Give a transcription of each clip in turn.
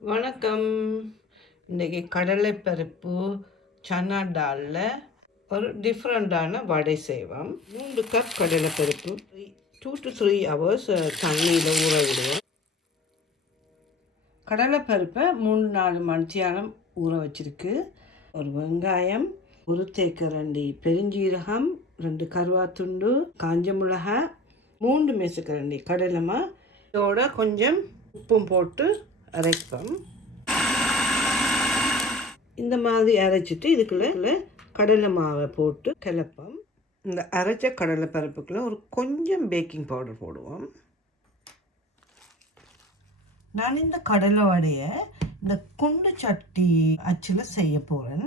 வணக்கம். இன்றைக்கி கடலைப்பருப்பு சன்னா டாலில் ஒரு டிஃப்ரெண்ட்டான வடை செய்வோம். 3 கப் கடலைப்பருப்பு 2 to 3 hours தண்ணியில் ஊற விடுவோம். கடலைப்பருப்பை 3-4 மணித்தியாலம் ஊற வச்சுருக்கு. ஒரு வெங்காயம், ஒரு தேக்கரண்டி பெருஞ்சீரகம், 2 கருவாத்துண்டு, காஞ்ச மிளகாய், 3 மேசக்கரண்டி கடலைமா, இதோட கொஞ்சம் உப்பும் போட்டு அரைப்போம். இந்த மாதிரி அரைச்சிட்டு இதுக்குள்ளே கடலை மாவை போட்டு கிளப்போம். இந்த அரைச்ச கடலை பருப்புக்குள்ளே ஒரு கொஞ்சம் பேக்கிங் பவுடர் போடுவோம். நான் இந்த கடலை வடையை இந்த குண்டு சட்டி அச்சில் செய்ய போகிறேன்.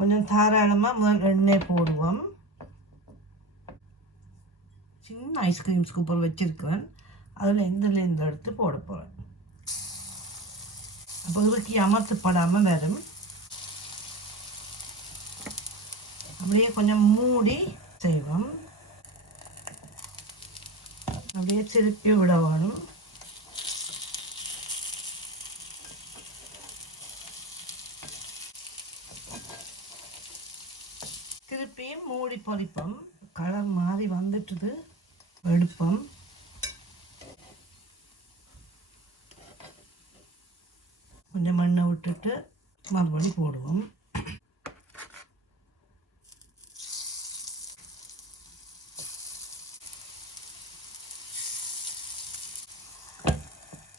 கொஞ்சம் தாராளமாக எண்ணெய் போடுவோம். சின்ன ஐஸ்கிரீம் ஸ்கூப்பர் வச்சுருக்கேன், அதில் இந்த எடுத்து போட போகிறேன். அப்போ இறுக்கி அமர்த்தப்படாமல் வரும். அப்படியே கொஞ்சம் மூடி செய்வோம். அப்படியே திருப்பி விட வேணும். திருப்பியும் மூடி பொரிப்போம். கலர் மாறி வந்துட்டுது, எடுப்போம். கொஞ்சம் எண்ணெய் விட்டுட்டு மறுபடி போடுவோம்.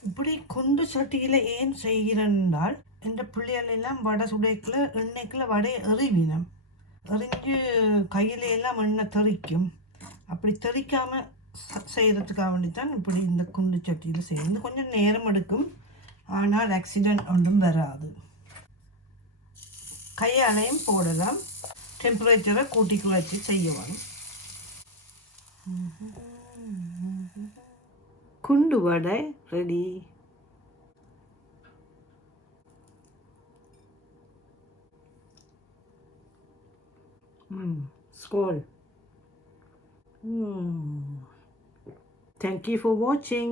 இப்படி குண்டு சட்டியில் ஏன் செய்கிறேன்னால், இந்த பிள்ளைகளெல்லாம் வடை சுடைக்குள்ள எண்ணெய்க்குள்ள வடையை எறிவினம். எறிஞ்சு கையில எல்லாம் எண்ணெய் தெறிக்கும். அப்படி தெறிக்காமல் செய்கிறதுக்காக வேண்டித்தான் இப்படி இந்த குண்டு சட்டியில் செய்யணும். கொஞ்சம் நேரம் எடுக்கும், ஆனால் ஆக்சிடெண்ட் ஒன்றும் வராது. கையாலையும் போடலாம். டெம்பரேச்சரை கூட்டி குறைச்சி செய்யலாம். குண்டு வடை ready. Skål. Thank you for watching.